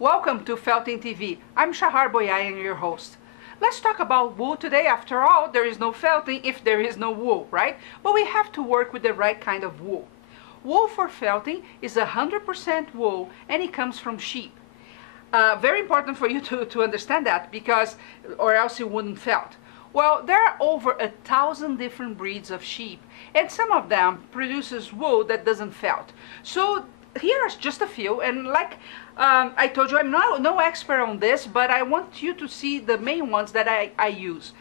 Welcome to Felting TV. I'm Shahar Boyayan, your host. Let's talk about wool today. After all, there is no felting if there is no wool, right? But we have to work with the right kind of wool. Wool for felting is 100% wool, and it comes from sheep. Very important for you to understand that, because or else you wouldn't felt. Well, there are over 1,000 different breeds of sheep, and some of them produces wool that doesn't felt. So here are just a few, and like I told you, I'm no expert on this, but I want you to see the main ones that I use.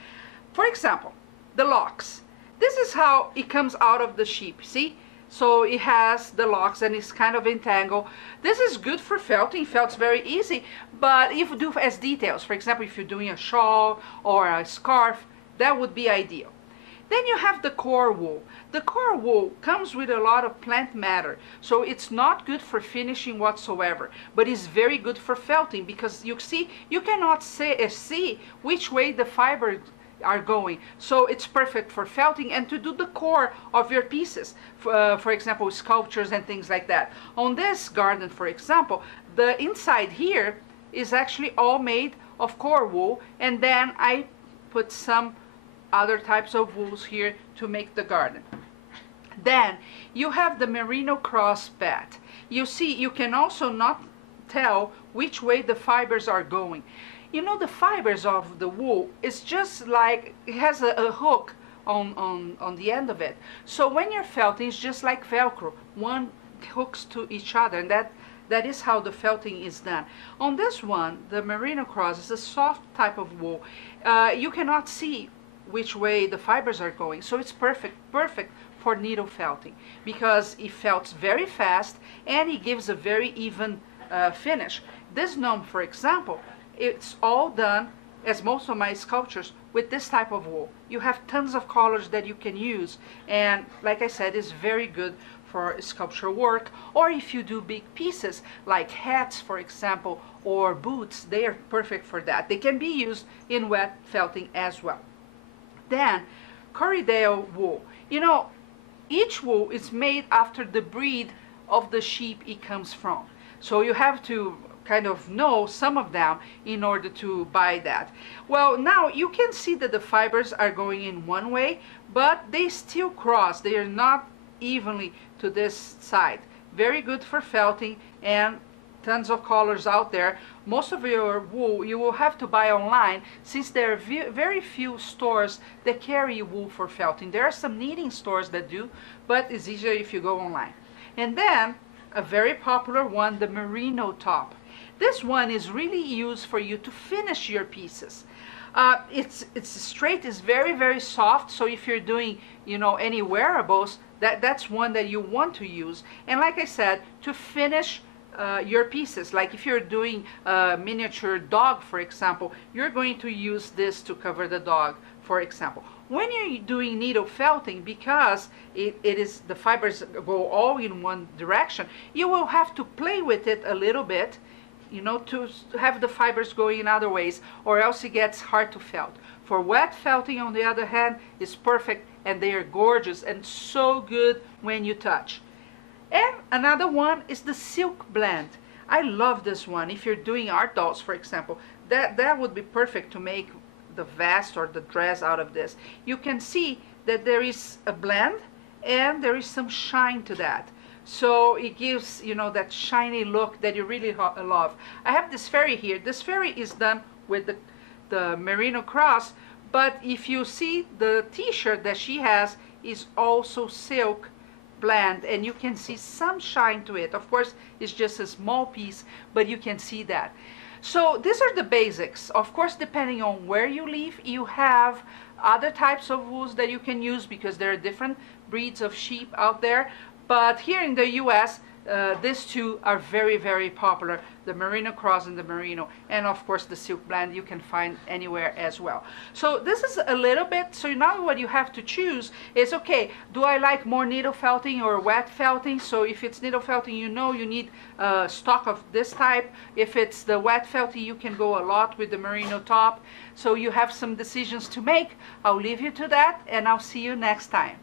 For example, the locks. This is how it comes out of the sheep, see? So it has the locks and it's kind of entangled. This is good for felting, felts very easy, but if you do as details, for example, if you're doing a shawl or a scarf, that would be ideal. Then you have the core wool. The core wool comes with a lot of plant matter, so it's not good for finishing whatsoever, but it's very good for felting, because you see, you cannot see which way the fibers are going, so it's perfect for felting and to do the core of your pieces, for example, sculptures and things like that. On this garden, for example, the inside here is actually all made of core wool, and then I put some other types of wools here to make the garden. Then you have the Merino cross bat. You see, you can also not tell which way the fibers are going. You know, the fibers of the wool is just like, it has a hook on the end of it. So when you're felting, it's just like Velcro. One hooks to each other, and that is how the felting is done. On this one, the Merino cross is a soft type of wool. You cannot see which way the fibers are going, so it's perfect for needle felting, because it felts very fast and it gives a very even finish. This gnome, for example, it's all done, as most of my sculptures, with this type of wool. You have tons of colors that you can use, and like I said, it's very good for sculpture work, or if you do big pieces like hats, for example, or boots, they are perfect for that. They can be used in wet felting as well. Then corriendale wool. You know, each wool is made after the breed of the sheep it comes from, so you have to kind of know some of them in order to buy that. Well, now you can see that the fibers are going in one way, but they still cross. They are not evenly to this side. Very good for felting, and tons of colors out there. Most of your wool you will have to buy online, since there are very few stores that carry wool for felting. There are some knitting stores that do, but it's easier if you go online. And then a very popular one, the Merino top. This one is really used for you to finish your pieces. It's straight, it's very soft, so if you're doing, you know, any wearables, that's one that you want to use. And like I said, to finish your pieces, like if you're doing a miniature dog, for example, you're going to use this to cover the dog, for example. When you're doing needle felting, because the fibers go all in one direction, you will have to play with it a little bit, you know, to have the fibers going in other ways, or else it gets hard to felt. For wet felting, on the other hand, is perfect, and they are gorgeous and so good when you touch. And another one is the silk blend. I love this one. If you're doing art dolls, for example, that would be perfect to make the vest or the dress out of this. You can see that there is a blend and there is some shine to that. So it gives, you know, that shiny look that you really love. I have this fairy here. This fairy is done with the Merino cross, but if you see, the t-shirt that she has is also silk blend, and you can see some shine to it. Of course, it's just a small piece, but you can see that. So these are the basics. Of course, depending on where you live, you have other types of wools that you can use, because there are different breeds of sheep out there. But here in the US, these two are very popular, the Merino cross and the Merino, and of course the silk blend you can find anywhere as well. So this is a little bit, so now what you have to choose is, okay, do I like more needle felting or wet felting? So if it's needle felting, you know you need stock of this type. If it's the wet felting, you can go a lot with the Merino top. So you have some decisions to make. I'll leave you to that, and I'll see you next time.